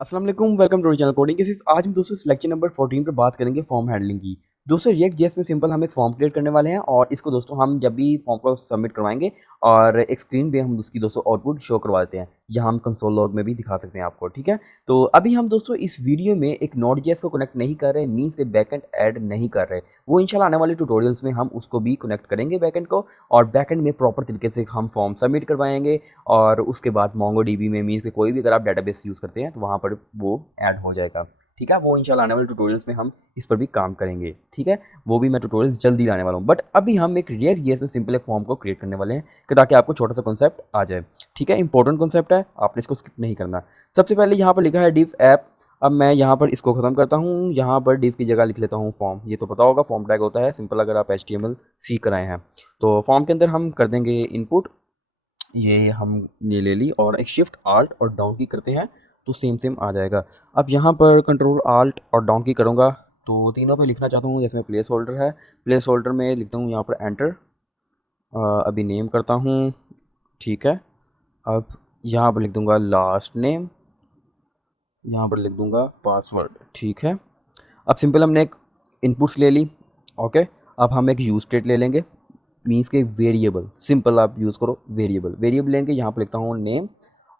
अस्सलाम वालेकुम, welcome to channel coding cases. आज हम दोस्तों सिलेक्शन नंबर 14 पर बात करेंगे फॉर्म हैंडलिंग की। दोस्तों रिएक्ट जेएस में सिंपल हम एक फॉर्म क्रिएट करने वाले हैं और इसको दोस्तों हम जब भी फॉर्म को सबमिट करवाएंगे और एक स्क्रीन पे हम उसकी दोस्तों आउटपुट शो करवा देते हैं। यहाँ हम कंसोल लॉग में भी दिखा सकते हैं आपको, ठीक है। तो अभी हम दोस्तों इस वीडियो में एक नोड जेएस को कनेक्ट नहीं कर रहे, मीन्स के बैकएंड ऐड नहीं कर रहे। वो इंशाल्लाह आने वाले ट्यूटोरियल्स में हम उसको भी कनेक्ट करेंगे बैकएंड को, और बैकएंड में प्रॉपर तरीके से हम फॉर्म सबमिट करवाएंगे। और उसके बाद मोंगोडीबी में मीन्स के कोई भी अगर आप डेटाबेस यूज़ करते हैं तो वहाँ पर वो ऐड हो जाएगा, ठीक है। वो इंशाल्लाह आने वाले ट्यूटोरियल्स में हम इस पर भी काम करेंगे, ठीक है। वो भी मैं ट्यूटोरियल्स जल्दी लाने वाला हूँ, बट अभी हम एक रिएक्ट जेएस में सिंपल एक फॉर्म को क्रिएट करने वाले हैं कि ताकि आपको छोटा सा कॉन्सेप्ट आ जाए, ठीक है। इंपॉर्टेंट कॉन्सेप्ट है, आपने इसको स्किप नहीं करना। सबसे पहले यहाँ पर लिखा है डिव ऐप। अब मैं यहाँ पर इसको ख़त्म करता हूँ, यहाँ पर डिव की जगह लिख लेता हूँ फॉर्म। ये तो पता होगा फॉर्म टैग होता है सिंपल, अगर आप HTML सीख कर आए हैं तो फॉर्म के अंदर हम कर देंगे इनपुट। ये हम ये ले ली और एक शिफ्ट आल्ट और डाउन की करते हैं तो सेम सेम आ जाएगा। अब यहाँ पर कंट्रोल आल्ट और डाउन की करूँगा तो तीनों पे लिखना चाहता हूँ। जैसे प्लेस होल्डर है, प्लेस होल्डर में लिखता हूँ यहाँ पर एंटर। अभी नेम करता हूँ, ठीक है। अब यहाँ पर लिख दूँगा लास्ट नेम, यहाँ पर लिख दूँगा पासवर्ड, ठीक है। अब सिंपल हमने एक इनपुट्स ले ली, ओके। अब हम एक यूज स्टेट ले लेंगे, मीन्स के वेरिएबल। सिंपल आप यूज़ करो वेरिएबल। वेरिएबल लेंगे, यहाँ पर लिखता हूँ नेम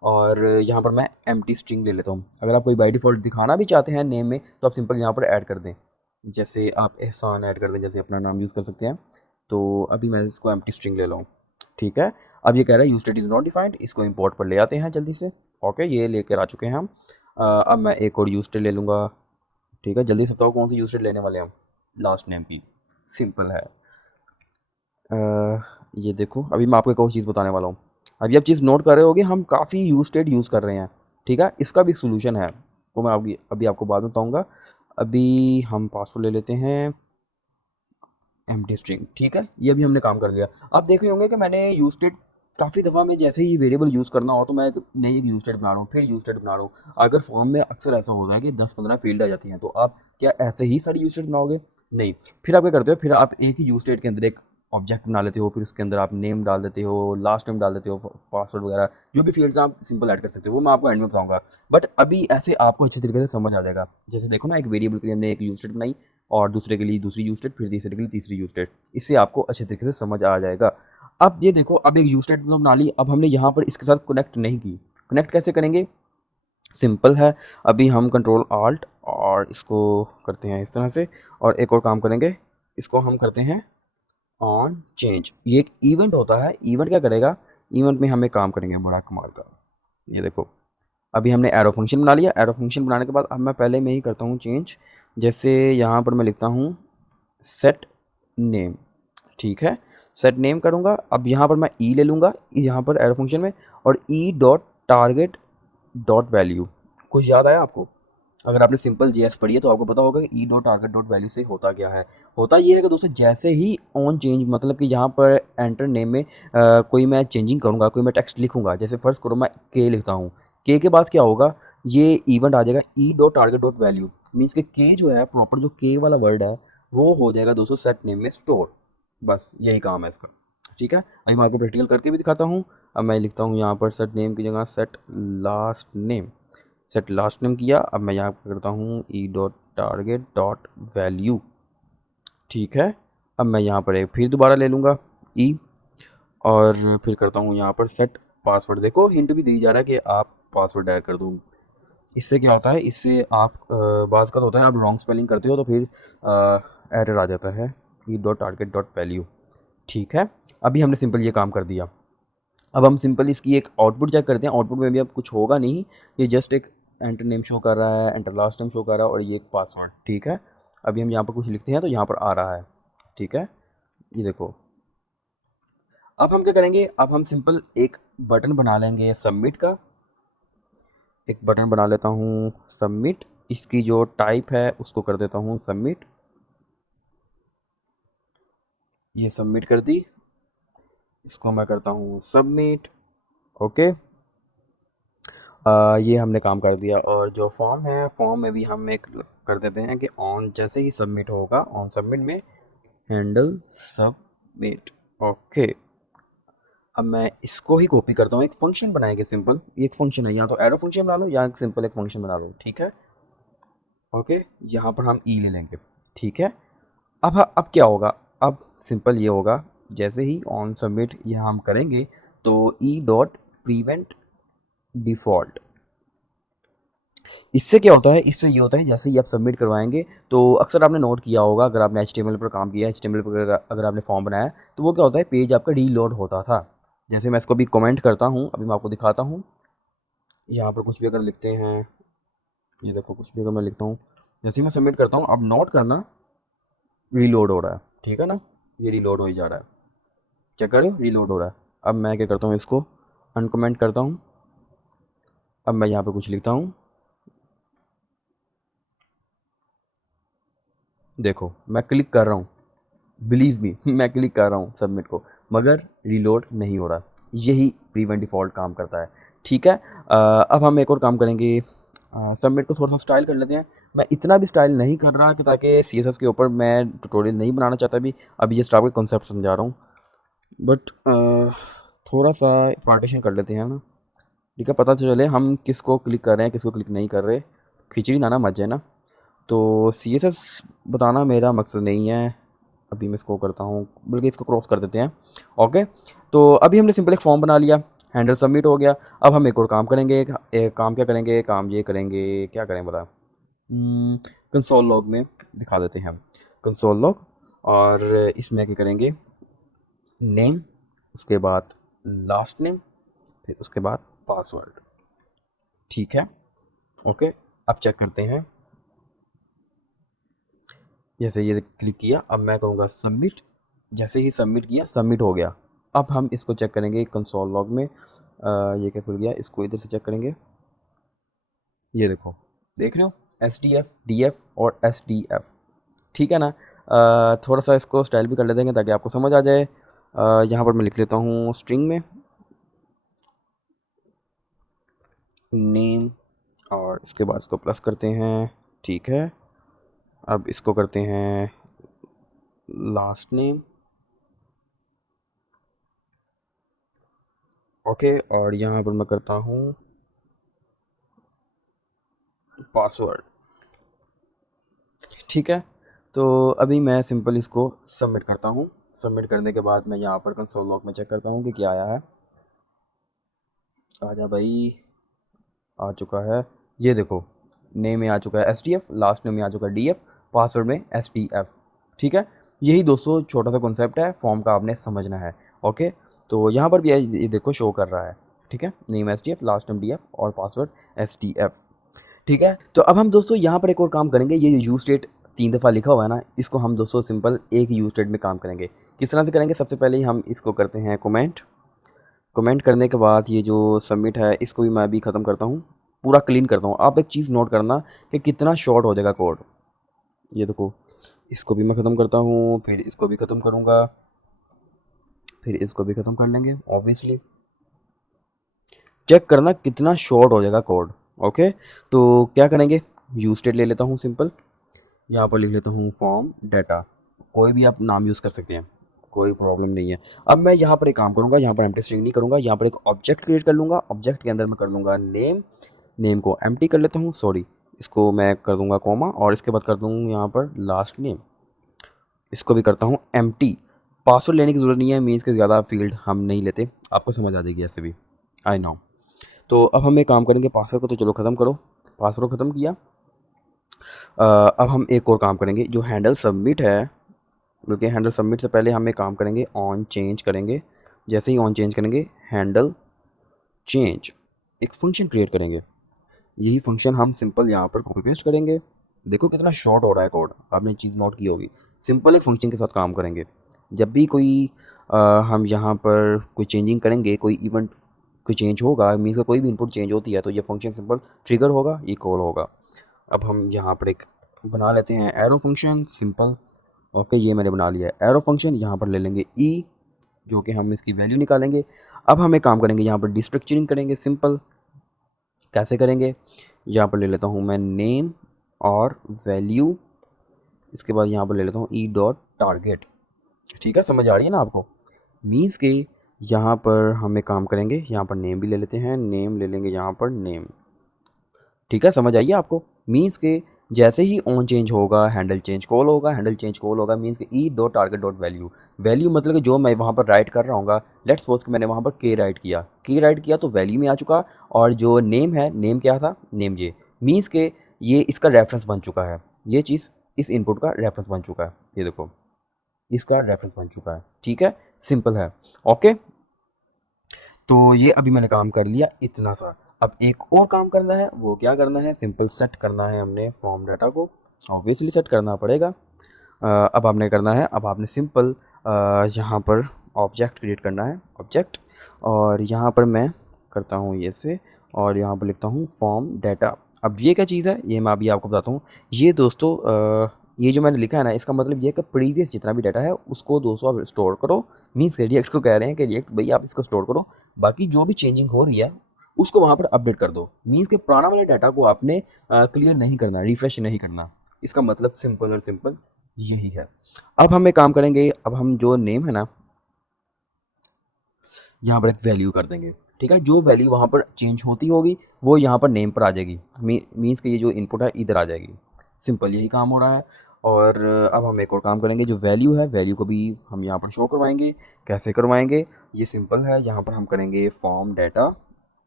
और यहाँ पर मैं एम्प्टी स्ट्रिंग ले लेता हूँ। अगर आप कोई बाय डिफ़ॉल्ट दिखाना भी चाहते हैं नेम में तो आप सिंपल यहाँ पर ऐड कर दें। जैसे आप एहसान ऐड कर दें, जैसे अपना नाम यूज़ कर सकते हैं। तो अभी मैं इसको एम्प्टी स्ट्रिंग ले लूँ, ठीक है। अब ये कह रहा है use state is not defined, इसको इंपोर्ट पर ले आते हैं जल्दी से, ओके। ये लेकर आ चुके हैं हम। अब मैं एक और यूज स्टेट ले लूँगा, ठीक है। जल्दी से बताओ कौन सी यूज स्टेट लेने वाले हैं हम? लास्ट नेम की, सिंपल है। ये देखो, अभी मैं आपको एक और चीज़ बताने वाला हूँ। अभी आप चीज़ नोट कर रहे होगे, हम काफ़ी यूज स्टेट यूज़ कर रहे हैं, ठीक है। इसका भी एक सोल्यूशन है, वो मैं अभी आपको बाद में बताऊँगा। अभी हम पासवर्ड ले लेते हैं एम्प्टी स्ट्रिंग, ठीक है। ये भी हमने काम कर लिया। आप देख रहे होंगे कि मैंने यूज स्टेट काफ़ी दफ़ा में जैसे ही वेरिएबल यूज़ करना हो तो मैं एक नई यूज स्टेट बना रहा हूँ, फिर यूज स्टेट बना रहा हूँ। अगर फॉर्म में अक्सर ऐसा होता है कि 10-15 फील्ड आ जाती हैं, तो आप क्या ऐसे ही सारी यूज स्टेट बनाओगे? नहीं। फिर आप क्या करते हो, फिर आप एक ही यूज स्टेट के अंदर एक ऑब्जेक्ट बना लेते हो, फिर उसके अंदर आप नेम डाल देते हो, लास्ट नेम डाल देते हो, पासवर्ड वगैरह जो भी फील्ड्स आप सिंपल ऐड कर सकते हो, वो मैं आपको एंड में बताऊंगा। बट अभी ऐसे आपको अच्छे तरीके से समझ आ जाएगा। जैसे देखो ना, एक वेरिएबल के लिए हमने एक यूज स्टेट बनाई और दूसरे के लिए दूसरी यूज स्टेट, फिर तीसरे के लिए तीसरी यूज स्टेट। इससे आपको अच्छे तरीके से समझ आ जाएगा। अब ये देखो, अब एक यूज स्टेट बना ली। अब हमने यहाँ पर इसके साथ कनेक्ट नहीं की। कनेक्ट कैसे करेंगे? सिंपल है। अभी हम कंट्रोल आल्ट और इसको करते हैं इस तरह से, और एक और काम करेंगे, इसको हम करते हैं ऑन चेंज। ये एक इवेंट होता है। इवेंट क्या करेगा? इवेंट में हम एक काम करेंगे बड़ा कमाल का। ये देखो, अभी हमने एरो फंक्शन बना लिया। एरो फंक्शन बनाने के बाद अब मैं पहले में ही करता हूँ चेंज। जैसे यहाँ पर मैं लिखता हूँ सेट नेम, ठीक है। सेट नेम करूँगा। अब यहाँ पर मैं ई ले लूँगा यहाँ पर एरो फंक्शन में, और E dot target dot value. कुछ याद आया आपको? अगर आपने सिंपल जेएस पढ़ी है तो आपको पता होगा कि E dot target dot value से होता क्या है। होता ये है कि दोस्तों, जैसे ही ऑन चेंज, मतलब कि यहाँ पर एंटर नेम में कोई मैं चेंजिंग करूँगा, कोई मैं टेक्स्ट लिखूँगा, जैसे फर्स्ट करो मैं के लिखता हूँ, के के बाद क्या होगा, ये इवेंट आ जाएगा E dot target dot value. Means के जो है प्रॉपर, जो के वाला वर्ड है वो हो जाएगा दोस्तों सेट नेम में स्टोर। बस यही काम है इसका, ठीक है। अभी मैं आपको प्रैक्टिकल करके भी दिखाता हूँ। अब मैं लिखता हूँ यहाँ पर सेट नेम की जगह set last name. Set last name किया। अब मैं यहाँ पर करता हूँ E dot target dot value, ठीक है। अब मैं यहाँ पर एक फिर दोबारा ले लूँगा ई, और फिर करता हूँ यहाँ पर सेट पासवर्ड। देखो हिंट भी दी जा रहा है कि आप पासवर्ड ऐड कर दो। इससे क्या होता है, इससे आप बाज़ का होता है आप रॉन्ग स्पेलिंग करते हो तो फिर एरर आ जाता है। E dot target dot value, ठीक है। अभी हमने सिंपल ये काम कर दिया। अब हम सिंपल इसकी एक आउटपुट चेक करते हैं। आउटपुट में भी अब कुछ होगा नहीं, ये जस्ट एक एंटर नेम शो कर रहा है, एंटर लास्ट नेम शो कर रहा है, और ये एक पासवर्ड, ठीक है। अभी हम यहाँ पर कुछ लिखते हैं तो यहाँ पर आ रहा है, ठीक है। ये देखो, अब हम क्या करेंगे, अब हम सिंपल एक बटन बना लेंगे सबमिट का। एक बटन बना लेता हूँ सबमिट। इसकी जो टाइप है उसको कर देता हूँ सबमिट। ये सबमिट कर दी, इसको मैं करता हूँ सबमिट, ओके। ये हमने काम कर दिया। और जो फॉर्म है, फॉर्म में भी हम एक कर देते हैं कि ऑन जैसे ही सबमिट होगा, ऑन सबमिट में हैंडल सबमिट, ओके। अब मैं इसको ही कॉपी करता हूँ, एक फंक्शन बनाएंगे सिंपल, ये एक फंक्शन है, या तो एरो फंक्शन बना लो या एक सिंपल एक फंक्शन बना लो, ठीक है। ओके, यहाँ पर हम ई ले लेंगे, ठीक है। अब क्या होगा, अब सिंपल ये होगा, जैसे ही ऑन सबमिट ये हम करेंगे तो ई डॉट प्रीवेंट डिफ़ॉल्ट, इससे क्या होता है, इससे ये होता है जैसे ही आप सबमिट करवाएंगे तो अक्सर आपने नोट किया होगा, अगर आपने HTML पर काम किया, HTML पर अगर आपने फॉर्म बनाया तो वो क्या होता है, पेज आपका रीलोड होता था। जैसे मैं इसको भी कमेंट करता हूँ, अभी मैं आपको दिखाता हूँ, यहाँ पर कुछ भी अगर लिखते हैं, ये देखो कुछ भी अगर मैं लिखता हूँ, जैसे ही मैं सबमिट करता हूँ, अब नोट करना रीलोड हो रहा है, ठीक है ना, ये रीलोड हो ही जा रहा है, चेक करो रीलोड हो रहा है। अब मैं क्या करता हूँ, इसको अनकमेंट करता हूँ, अब मैं यहाँ पर कुछ लिखता हूँ, देखो मैं क्लिक कर रहा हूँ, बिलीव मी मैं क्लिक कर रहा हूँ सबमिट को, मगर रीलोड नहीं हो रहा। यही प्रीवेंट डिफ़ॉल्ट काम करता है, ठीक है। अब हम एक और काम करेंगे, सबमिट को थोड़ा सा स्टाइल कर लेते हैं। मैं इतना भी स्टाइल नहीं कर रहा कि ताकि CSS के ऊपर मैं ट्यूटोरियल नहीं बनाना चाहता, भी अभी जस्ट आपको कॉन्सेप्ट समझा रहा हूँ, बट थोड़ा सा पार्टीशन कर लेते हैं ना, ठीक है, पता तो चले हम किसको क्लिक कर रहे हैं किसको क्लिक नहीं कर रहे, खिचड़ी ना मच जाए ना। तो CSS बताना मेरा मकसद नहीं है, अभी मैं इसको करता हूँ, बल्कि इसको क्रॉस कर देते हैं। ओके, तो अभी हमने सिंपल एक फॉर्म बना लिया, हैंडल सबमिट हो गया। अब हम एक और काम करेंगे, एक काम क्या करेंगे, काम ये करेंगे, क्या करें बता, कंसोल लॉग में दिखा देते हैं हम, कंसोल लॉग, और इसमें क्या करेंगे, नेम, उसके बाद लास्ट नेम, फिर उसके बाद पासवर्ड, ठीक है। ओके, अब चेक करते हैं, जैसे ये क्लिक किया, अब मैं कहूँगा सबमिट, जैसे ही सबमिट किया सबमिट हो गया। अब हम इसको चेक करेंगे कंसोल लॉग में, ये क्या खुल गया, इसको इधर से चेक करेंगे, ये देखो, देख रहे हो SDF DF और SDF, ठीक है ना। थोड़ा सा इसको स्टाइल भी कर लेते हैं ताकि आपको समझ आ जाए। यहाँ पर मैं लिख लेता हूँ स्ट्रिंग में नेम, और उसके बाद इसको प्लस करते हैं, ठीक है। अब इसको करते हैं लास्ट नेम, ओके, और यहाँ पर मैं करता हूँ पासवर्ड, ठीक है। तो अभी मैं सिंपल इसको सबमिट करता हूँ, सबमिट करने के बाद मैं यहाँ पर कंसोल लॉग में चेक करता हूँ कि क्या आया है। आजा भाई, आ चुका है, ये देखो, नेम में आ चुका है SDF, लास्ट नेम में आ चुका है DF, पासवर्ड में SDF, ठीक है। यही दोस्तों छोटा सा कॉन्सेप्ट है, फॉर्म का आपने समझना है। ओके, तो यहाँ पर भी ये देखो शो कर रहा है, ठीक है, name SDF, last name DF और पासवर्ड SDF, ठीक है। तो अब हम दोस्तों यहाँ पर एक और काम करेंगे, ये यूज स्टेट 3 दफ़ा लिखा हुआ है ना, इसको हम दोस्तों सिंपल एक यूज स्टेट में काम करेंगे। किस तरह से करेंगे, सबसे पहले ही हम इसको करते हैं कमेंट, कमेंट करने के बाद ये जो सबमिट है इसको भी मैं अभी ख़त्म करता हूँ, पूरा क्लीन करता हूँ। आप एक चीज़ नोट करना कि कितना शॉर्ट हो जाएगा कोड, ये देखो, इसको भी मैं ख़त्म करता हूँ, फिर इसको भी ख़त्म करूँगा, फिर इसको भी ख़त्म कर लेंगे, ऑब्वियसली चेक करना कितना शॉर्ट हो जाएगा कोड। ओके, तो क्या करेंगे, यूज स्टेट ले लेता हूँ सिंपल, यहाँ पर लिख लेता हूँ फॉर्म डाटा, कोई भी आप नाम यूज़ कर सकते हैं, कोई प्रॉब्लम नहीं है। अब मैं यहाँ पर एक काम करूँगा, यहाँ पर एम्प्टी स्ट्रिंग नहीं करूँगा, यहाँ पर एक ऑब्जेक्ट क्रिएट कर लूँगा, ऑब्जेक्ट के अंदर मैं कर लूँगा नेम, नेम को एम्प्टी कर लेता हूँ, सॉरी, इसको मैं कर दूँगा कॉमा, और इसके बाद कर दूँ यहाँ पर लास्ट नेम, इसको भी करता हूँ एम्प्टी। पासवर्ड लेने की ज़रूरत नहीं है, मीन्स के ज़्यादा फील्ड हम नहीं लेते, आपको समझ आ जाएगी ऐसे भी, आई नो। तो अब हम एक काम करेंगे, पासवर्ड को तो चलो ख़त्म करो, पासवर्ड ख़त्म किया। अब हम एक और काम करेंगे, जो हैंडल सबमिट है, बल्कि हैंडल सबमिट से पहले हम एक काम करेंगे, ऑन चेंज करेंगे। जैसे ही ऑन चेंज करेंगे, हैंडल चेंज, एक फंक्शन क्रिएट करेंगे, यही फंक्शन हम सिंपल यहाँ पर कॉपी पेस्ट करेंगे। देखो कितना शॉर्ट हो रहा है कोड, आपने चीज़ नोट की होगी, सिंपल एक फंक्शन के साथ काम करेंगे। जब भी कोई हम यहाँ पर कोई चेंजिंग करेंगे, कोई इवेंट कोई चेंज होगा, मीन्स का कोई भी इनपुट चेंज होती है तो ये फंक्शन सिंपल ट्रिगर होगा, ये कॉल होगा। अब हम यहाँ पर एक बना लेते हैं एरो फंक्शन सिंपल, ओके, ये मैंने बना लिया है एरो फंक्शन। यहाँ पर ले लेंगे ई, जो कि हम इसकी वैल्यू निकालेंगे। अब हम एक काम करेंगे, यहाँ पर डिस्ट्रक्चरिंग करेंगे सिंपल, कैसे करेंगे, यहाँ पर ले लेता हूँ मैं नेम और वैल्यू, इसके बाद यहाँ पर ले लेता हूँ ई डॉट टारगेट, ठीक है, समझ आ रही है ना आपको, मीन्स के यहाँ पर हम एक काम करेंगे, यहाँ पर नेम भी ले लेते हैं, नेम ले लेंगे यहाँ पर नेम। ठीक है, समझ आइए आपको। मीन्स के जैसे ही ऑन चेंज होगा हैंडल चेंज कॉल होगा, हैंडल चेंज कॉल होगा मीन्स के E dot target dot value. Value मतलब कि जो मैं वहाँ पर राइट कर रहा हूँ, लेट्स सपोज कि मैंने वहाँ पर के राइट किया तो वैल्यू में आ चुका। और जो नेम है, नेम क्या था, नेम ये मीन्स के ये इसका रेफरेंस बन चुका है। ये चीज़ इस इनपुट का रेफरेंस बन चुका है, ये देखो इसका रेफरेंस बन चुका है। ठीक है, सिंपल है। ओके, तो ये अभी मैंने काम कर लिया इतना सा। अब एक और काम करना है, वो क्या करना है, सिंपल सेट करना है हमने फॉर्म डाटा को। ऑब्वियसली सेट करना पड़ेगा। अब आपने करना है, अब आपने सिंपल यहाँ पर ऑब्जेक्ट क्रिएट करना है, ऑब्जेक्ट। और यहाँ पर मैं करता हूँ ये से, और यहाँ पर लिखता हूँ फॉर्म डाटा। अब ये क्या चीज़ है, ये मैं अभी आपको बताता हूँ। ये दोस्तों ये जो मैंने लिखा है ना, इसका मतलब ये है कि प्रीवियस जितना भी डाटा है उसको दोस्तों आप स्टोर करो। मीन्स के रिएक्ट को कह रहे हैं कि रिएक्ट भाई आप इसको स्टोर करो, बाकी जो भी चेंजिंग हो रही है उसको वहाँ पर अपडेट कर दो। मीन्स के पुराना वाले डाटा को आपने क्लियर नहीं करना, रिफ्रेश नहीं करना। इसका मतलब सिंपल और सिंपल यही है। अब हम एक काम करेंगे, अब हम जो नेम है ना, यहाँ पर एक वैल्यू कर देंगे। ठीक है, जो वैल्यू वहाँ पर चेंज होती होगी वो यहाँ पर नेम पर आ जाएगी। मीन्स कि ये जो इनपुट है इधर आ जाएगी। सिंपल यही काम हो रहा है। और अब हम एक और काम करेंगे, जो वैल्यू है वैल्यू को भी हम यहाँ पर शो करवाएंगे। कैसे करवाएंगे, ये सिंपल है। यहाँ पर हम करेंगे फॉर्म डाटा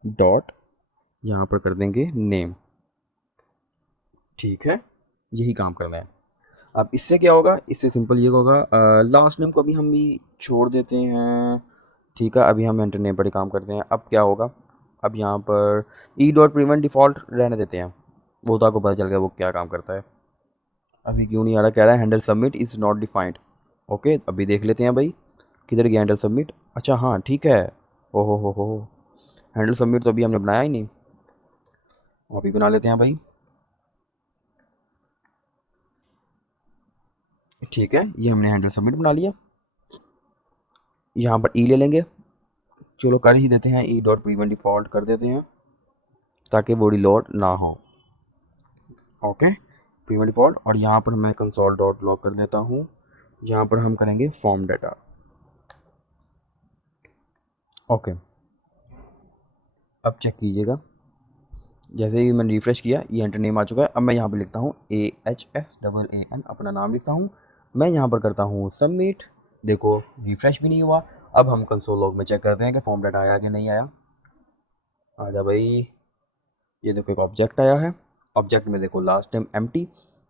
डॉट, यहाँ पर कर देंगे नेम। ठीक है, यही काम करना है। अब इससे क्या होगा, इससे सिंपल ये होगा, लास्ट नेम को अभी हम भी छोड़ देते हैं। ठीक है, अभी हम एंटर नेम पर ही काम करते हैं। अब क्या होगा, अब यहाँ पर ई डॉट प्रीवेंट डिफ़ॉल्ट रहने देते हैं, वो तो आपको पता चल गया वो क्या काम करता है। अभी क्यों नहीं आ रहा, कह रहा है handle submit is not defined. Okay, अभी देख लेते हैं भाई किधर गया हैंडल सबमिट। अच्छा हाँ ठीक है, ओहो हो, हैंडल सबमिट तो अभी हमने बनाया ही नहीं, अभी बना लेते हैं भाई। ठीक है, ये हमने हैंडल सबमिट बना लिया। यहाँ पर ई ले लेंगे, चलो कर ही देते हैं, ई डॉट प्रीवेंट डिफ़ॉल्ट कर देते हैं ताकि बॉडी लोड ना हो। Okay, prevent default. और यहाँ पर मैं कंसोल डॉट लॉग कर देता हूँ। यहाँ पर हम करेंगे फॉर्म डाटा। ओके, अब चेक कीजिएगा, जैसे ही मैंने रिफ्रेश किया ये एंटर नेम आ चुका है। अब मैं यहाँ पर लिखता हूँ AHSAAN, अपना नाम लिखता हूँ। मैं यहाँ पर करता हूँ सबमिट। देखो रिफ्रेश भी नहीं हुआ। अब हम कंसोल लॉग में चेक करते हैं कि फॉर्म डाटा आया कि नहीं आया। आ जा भाई, ये देखो एक ऑब्जेक्ट आया है। ऑब्जेक्ट में देखो लास्ट टाइम एम्प्टी,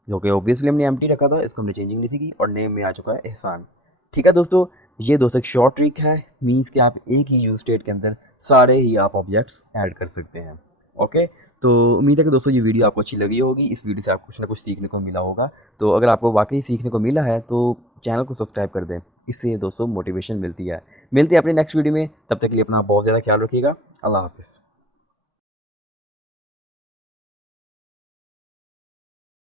जो कि ऑब्वियसली हमने एम्प्टी रखा था, इसको हमने चेंजिंग नहीं थी की। और नेम में आ चुका है एहसान। ठीक है दोस्तों, ये दोस्तों एक शॉर्ट ट्रिक है। मीन्स कि आप एक ही यूज स्टेट के अंदर सारे ही आप ऑब्जेक्ट्स ऐड कर सकते हैं। ओके, तो उम्मीद है कि दोस्तों ये वीडियो आपको अच्छी लगी होगी। इस वीडियो से आपको कुछ ना कुछ सीखने को मिला होगा। तो अगर आपको वाकई सीखने को मिला है तो चैनल को सब्सक्राइब कर दें, इससे दोस्तों मोटिवेशन मिलती है। मिलते हैं अपने नेक्स्ट वीडियो में, तब तक के लिए अपना बहुत ज़्यादा ख्याल रखिएगा। अल्लाह हाफिज़।